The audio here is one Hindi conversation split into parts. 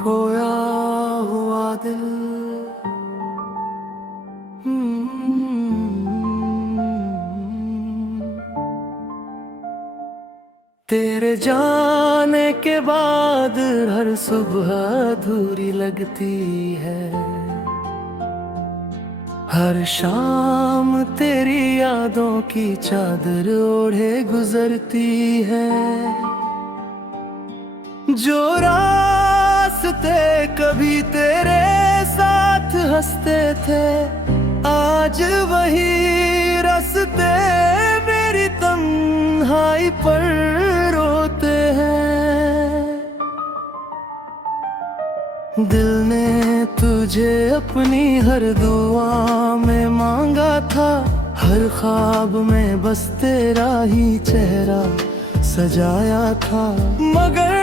खोया हुआ दिल। तेरे जाने के बाद हर सुबह अधूरी लगती है। हर शाम तेरी यादों की चादर ओढ़े गुजरती है। जो रास्ते कभी तेरे साथ हंसते थे, आज वही रास्ते मेरी तन्हाई पर रोते हैं। दिल ने तुझे अपनी हर दुआ में मांगा था, हर ख्वाब में बस तेरा ही चेहरा सजाया था। मगर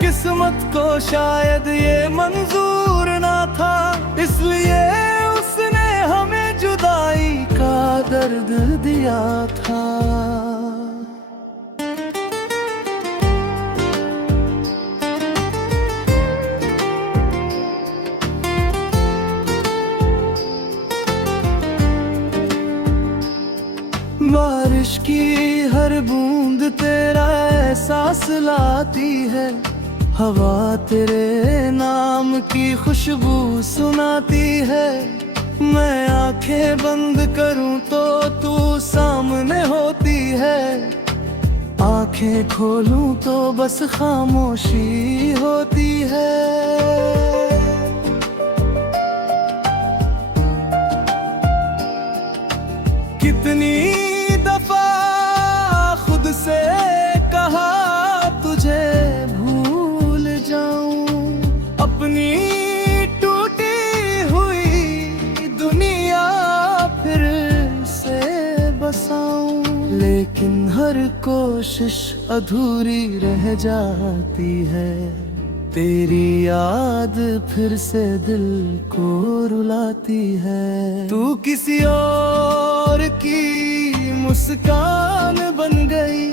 किस्मत को शायद ये मंजूर ना था, इसलिए उसने हमें जुदाई का दर्द दिया था। बारिश की हर बूंद तेरा एहसास लाती है, हवा तेरे नाम की खुशबू सुनाती है। मैं आंखें बंद करूं तो तू सामने होती है, आंखें खोलूं तो बस खामोशी होती है। कितनी दफा खुद से कहा तुझे भूल जाऊं, अपनी टूटी हुई दुनिया फिर से बसाऊं। लेकिन हर कोशिश अधूरी रह जाती है, तेरी याद फिर से दिल को रुलाती है। तू किसी और की मुस्कान बन गई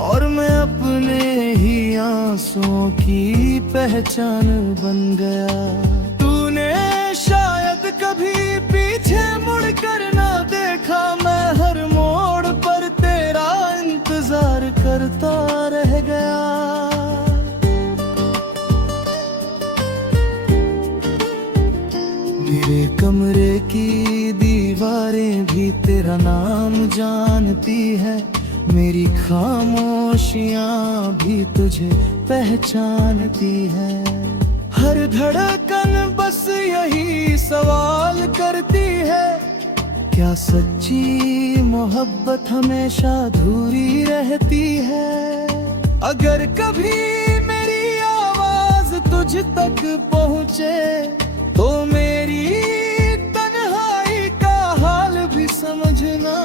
और मैं अपने ही आंसुओं की पहचान बन गया। तूने शायद कभी पीछे मुड़ कर ना देखा, मैं हर मोड़ पर तेरा इंतजार करता रह गया। मेरे कमरे की दीवारें भी तेरा नाम जानती है, मेरी खामोशियां भी तुझे पहचानती है। हर धड़कन बस यही सवाल करती है, क्या सच्ची मोहब्बत हमेशा अधूरी रहती है? अगर कभी मेरी आवाज तुझ तक पहुंचे तो मेरी तन्हाई का हाल भी समझना।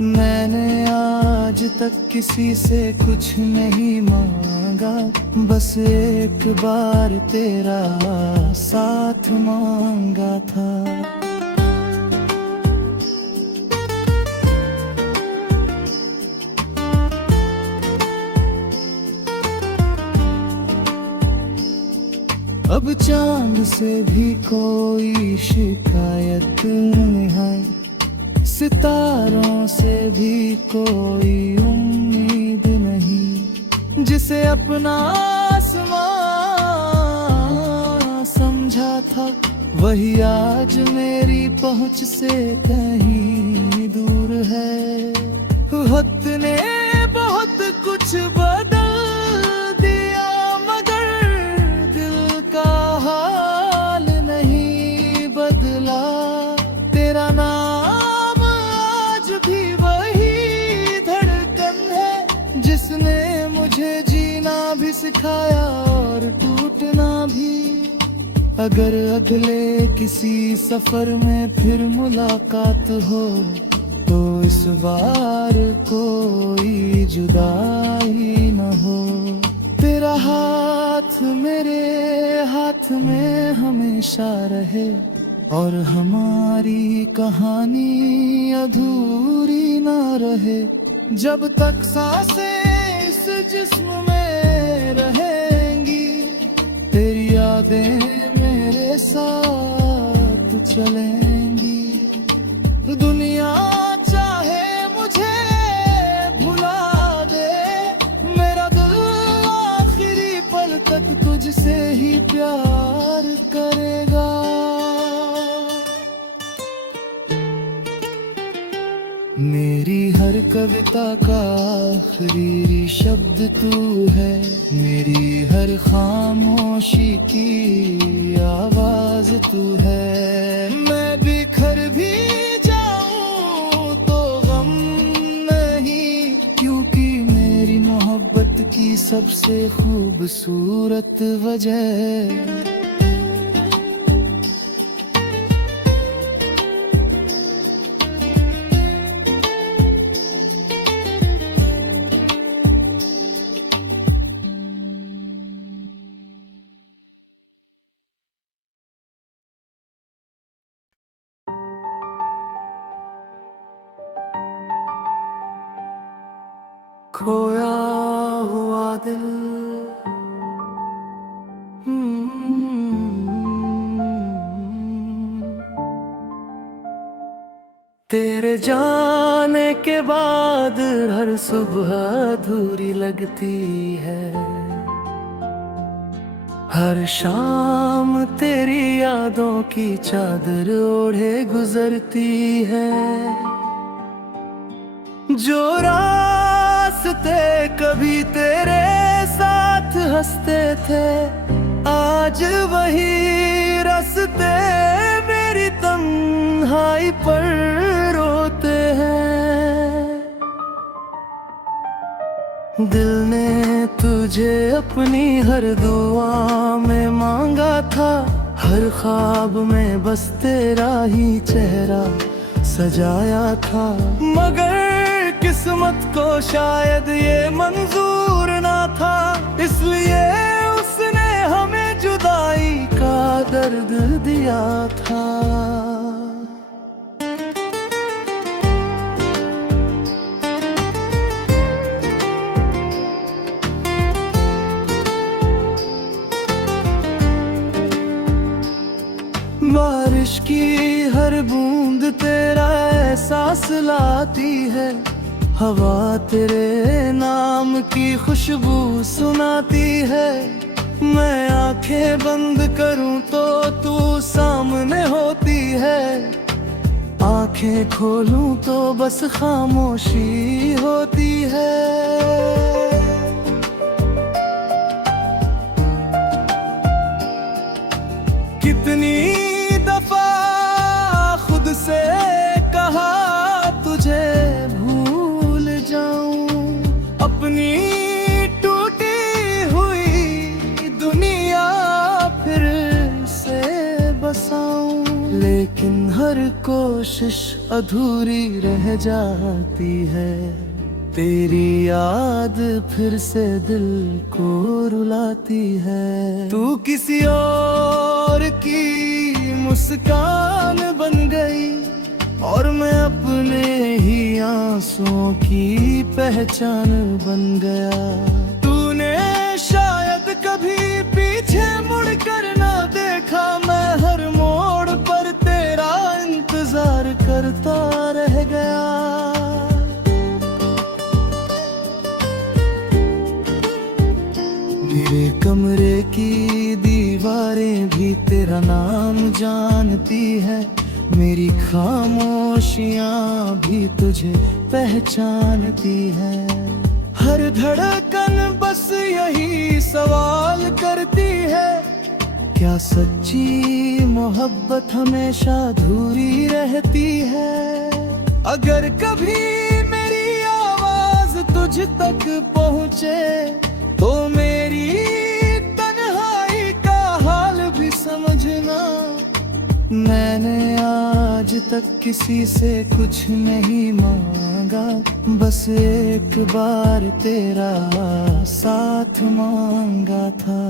मैंने आज तक किसी से कुछ नहीं मांगा, बस एक बार तेरा साथ मांगा था। अब चांद से भी कोई शिकायत नहीं है, सितारों से भी कोई उम्मीद नहीं। जिसे अपना आसमां समझा था, वही आज मेरी पहुंच से कहीं दूर है। वक्त ने बहुत कुछ बदल दिया, मगर दिल का हाल नहीं बदला। तेरा नाम आज भी वही धड़कन है, जिसने मुझे जीना भी सिखाया और टूटना भी। अगर अगले किसी सफर में फिर मुलाकात हो, तो इस बार कोई जुदाई न हो। तेरा हाथ मेरे हाथ में हमेशा रहे, और हमारी कहानी अधूरी न रहे। जब तक सांसें इस जिस्म में रहेंगी, तेरी यादें मेरे साथ चलेंगी। दुनिया चाहे मुझे भुला दे, मेरा दिल आखिरी पल तक तुझसे ही प्यार करेगा। मेरी हर कविता का आखिरी शब्द तू है, मेरी हर खामोशी की आवाज तू है। मैं बिखर भी जाऊं तो गम नहीं, क्योंकि मेरी मोहब्बत की सबसे खूबसूरत वजह खोया हुआ दिल। तेरे जाने के बाद हर सुबह अधूरी लगती है, हर शाम तेरी यादों की चादर ओढ़े गुजरती है। जो रास्ते कभी तेरे साथ हंसते थे, आज वही रास्ते मेरी तन्हाई पर रोते हैं। दिल ने तुझे अपनी हर दुआ में मांगा था, हर ख्वाब में बस तेरा ही चेहरा सजाया था। मगर किस्मत को शायद ये मंजूर ना था, इसलिए उसने हमें जुदाई का दर्द दिया था। बारिश की हर बूंद तेरा एहसास लाती है, हवा तेरे नाम की खुशबू सुनाती है। मैं आंखें बंद करूं तो तू सामने होती है, आंखें खोलूं तो बस खामोशी होती है। कितनी दफा खुद से कहा तुझे भूल जाऊं, अपनी टूटी हुई दुनिया फिर से बसाऊं। लेकिन हर कोशिश अधूरी रह जाती है, तेरी याद फिर से दिल को रुलाती है। तू किसी और की मुस्कान बन गई और मैं अपने ही आंसुओं की पहचान बन गया। तूने शायद कभी पीछे मुड़कर ना देखा, मैं हर मोड़ पर तेरा इंतजार करता रह गया। मेरे कमरे की दीवारें भी तेरा नाम जानती है, मेरी खामोशियां भी तुझे पहचानती है। हर धड़कन बस यही सवाल करती है, क्या सच्ची मोहब्बत हमेशा अधूरी रहती है? अगर कभी मेरी आवाज तुझ तक पहुँचे तो मेरी तन्हाई का हाल भी समझना। मैंने आज तक किसी से कुछ नहीं मांगा, बस एक बार तेरा साथ मांगा था।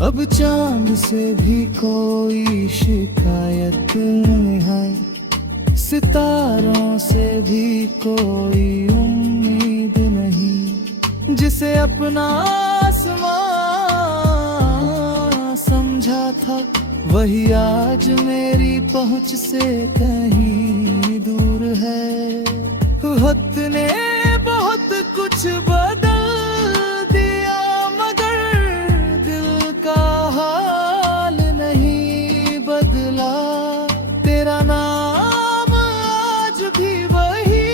अब चांद से भी कोई शिकायत नहीं है, सितारों से भी कोई उम्मीद नहीं। जिसे अपना आसमां समझा था, वही आज मेरी पहुंच से कहीं दूर है। वक्त ने बहुत कुछ बदल दिया, मगर दिल का हाल नहीं बदला। तेरा नाम आज भी वही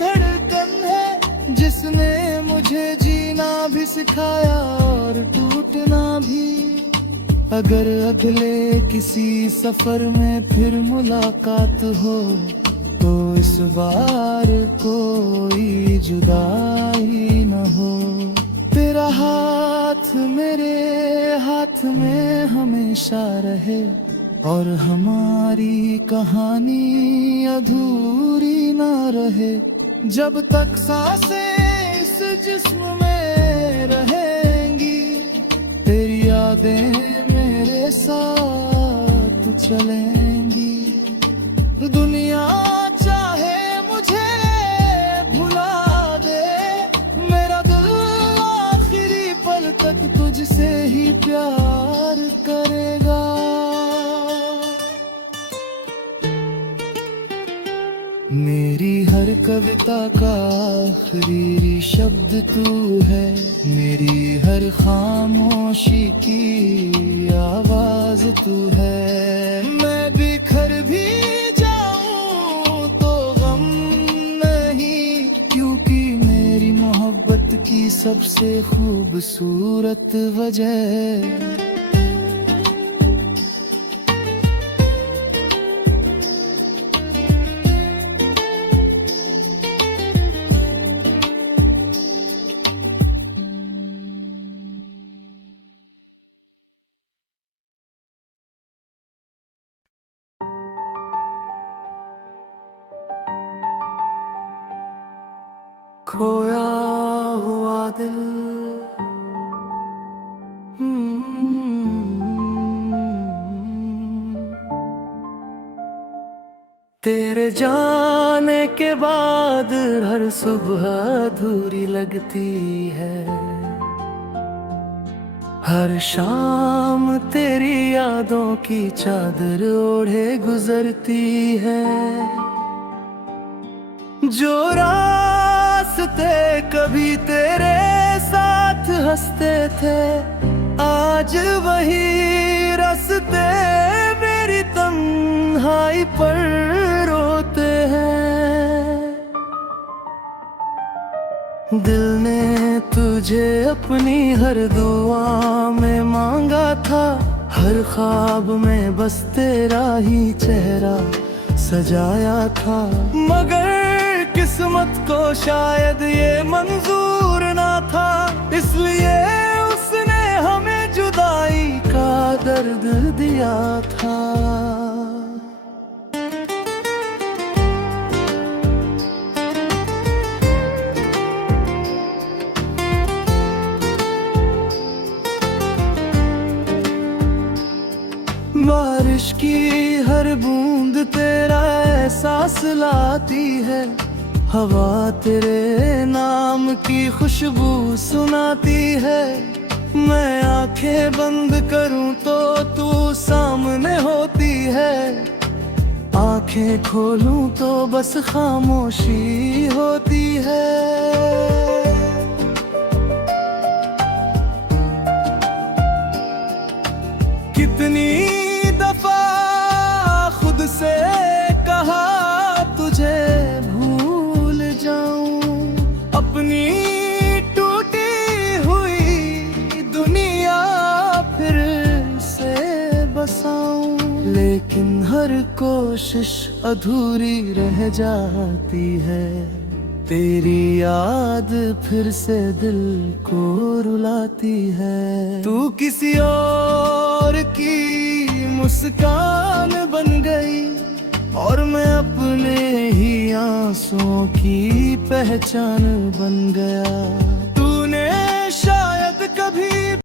धड़कन है, जिसने मुझे जीना भी सिखाया और टूटना भी। अगर अगले किसी सफर में फिर मुलाकात हो, तो इस बार कोई जुदाई न हो। तेरा हाथ मेरे हाथ में हमेशा रहे, और हमारी कहानी अधूरी न रहे। जब तक सांसें इस जिस्म में रहेंगी, तेरी यादें मेरे साथ चलेंगी। दुनिया चाहे मुझे भुला दे, मेरा दिल आखिरी पल तक तुझसे ही प्यार करेगा। मेरी हर कविता का आखिरी शब्द तू है, मेरी हर खामोशी की आवाज तू है। मैं बिखर भी जाऊं तो गम नहीं, क्योंकि मेरी मोहब्बत की सबसे खूबसूरत वजह। खोया हुआ दिल, तेरे जाने के बाद हर सुबह अधूरी लगती है। हर शाम तेरी यादों की चादर ओढ़े गुजरती है। जो रास्ते कभी तेरे साथ हंसते थे, आज वही रास्ते मेरी तन्हाई पर रोते हैं। दिल ने तुझे अपनी हर दुआ में मांगा था, हर ख्वाब में बस तेरा ही चेहरा सजाया था। मगर किस्मत को शायद ये मंजूर ना था, इसलिए उसने हमें जुदाई का दर्द दिया था। बारिश की हर बूंद तेरा एहसास लाती है, हवा तेरे नाम की खुशबू सुनाती है। मैं आंखें बंद करूं तो तू सामने होती है, आंखें खोलूं तो बस खामोशी होती है। कितनी दफा खुद से कहा तुझे भूल जाऊं, अपनी टूटी हुई दुनिया फिर से बसाऊं। लेकिन हर कोशिश अधूरी रह जाती है, तेरी याद फिर से दिल को रुलाती है। तू किसी और की मुस्कान बन गई, और मैं अपने ही आंसुओं की पहचान बन गया। तूने शायद कभी